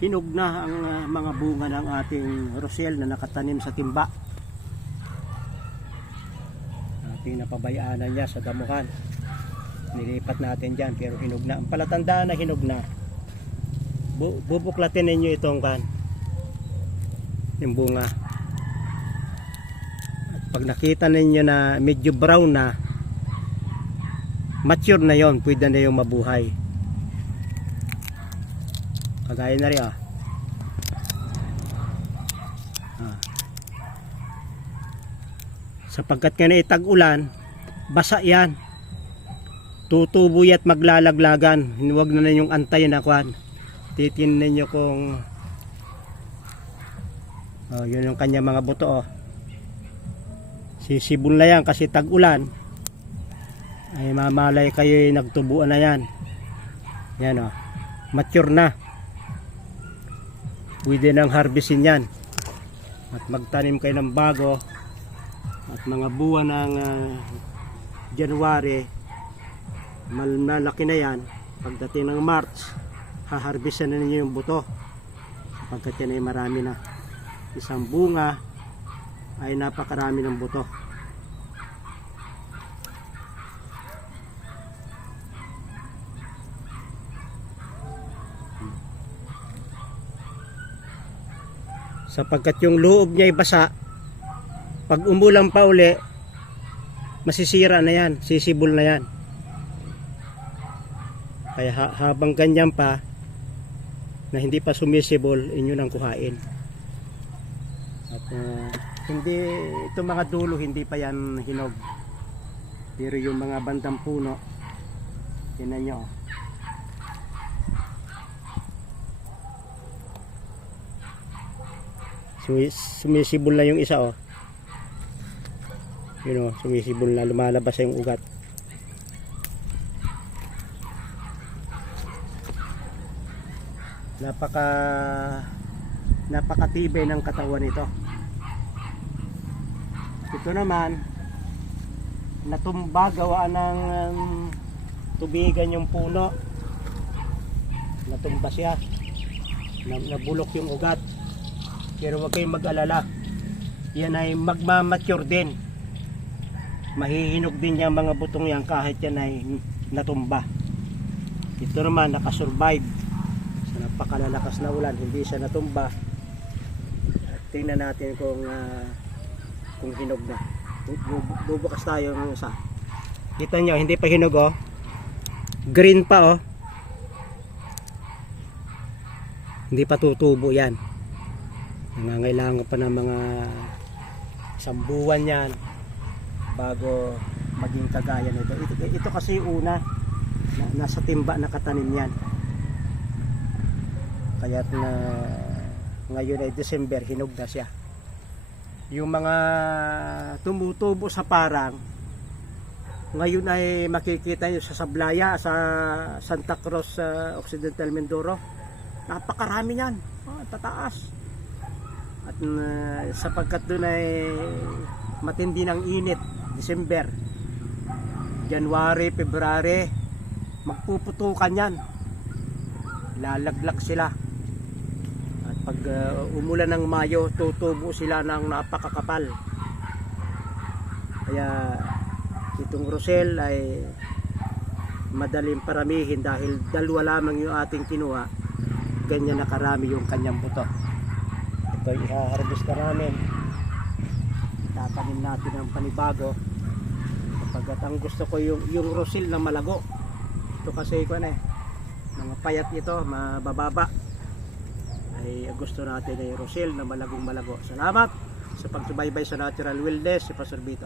hinog na ang mga bunga ng ating rosel na nakatanim sa timba. Ating napabayaanan niya sa damuhan. Nilipat natin dyan pero hinog na. Ang palatandaan na hinog na, bubuklatin ninyo itong yung bunga. At pag nakita ninyo na medyo brown na, mature na yon, pwede na yung mabuhay. Kagaya na rin sapagkat nga na tag-ulan, basa yan, tutubo at maglalaglagan. Huwag na yung antayin na kwan. Titin ninyo kung yun yung kanya mga buto sisibol na yan kasi tag-ulan, ay mamalay kayo nagtubuan na yan. Yan mature na, pwede nang harvestin yan at magtanim kayo ng bago. At mga buwan ng January, malaki na yan. Pagdating ng March, haharvestin na ninyo yung buto sapagkat yan ay marami na. Isang bunga ay napakarami ng buto. Sapagkat yung loob niya ay basa, pag umulan pa uli, masisira na yan, sisibol na yan. Kaya habang ganyan pa, na hindi pa sumisibol, inyo nang kuhain. At hindi, itong mga dulo, hindi pa yan hinog. Pero yung mga bandang puno, tinan nyo. Sumisibol na yung isa sumisibol na, lumalabas yung ugat. Napakatibay ng katawan nito. Ito naman natumba, gawa ng tubigan yung puno, natumba siya, nabulok yung ugat. Pero huwag kayong mag-alala, yan ay magmamature din, mahihinog din yung mga butong yan kahit yan ay natumba. Ito naman nakasurvive sa napakalalakas na ulan, hindi siya natumba. At tingnan natin kung hinog na. Bubukas tayo ng isa. Kita nyo, hindi pa hinog green pa hindi pa tutubo yan. Nangangailangan pa ng mga isang buwan yan bago maging kagaya nito. Ito kasi una nasa timba nakatanim yan. Kaya ngayon ay December, hinog na siya. Yung mga tumutubo sa parang, ngayon ay makikita nyo sa Sablaya, sa Santa Cruz, Occidental Mindoro. Napakarami yan, tataas. At sapagkat doon ay matindi ng init, December, January, February, magpuputukan yan, lalaglag sila. At pag umulan ng Mayo, tutubo sila ng napakakapal. Kaya itong rosel ay madaling paramihin dahil dalawa lamang yung ating kinuha, ganyan na karami yung kanyang buto. Ito i-harvest na namin, tatanim natin ng panibago sapagkat ang gusto ko yung rosel na malago. Ito kasi mga payat ito, mabababa, ay gusto natin ay rosel na malagong malago. Salamat sa pagsubaybay sa Natural Wellness, si Pastor Vito.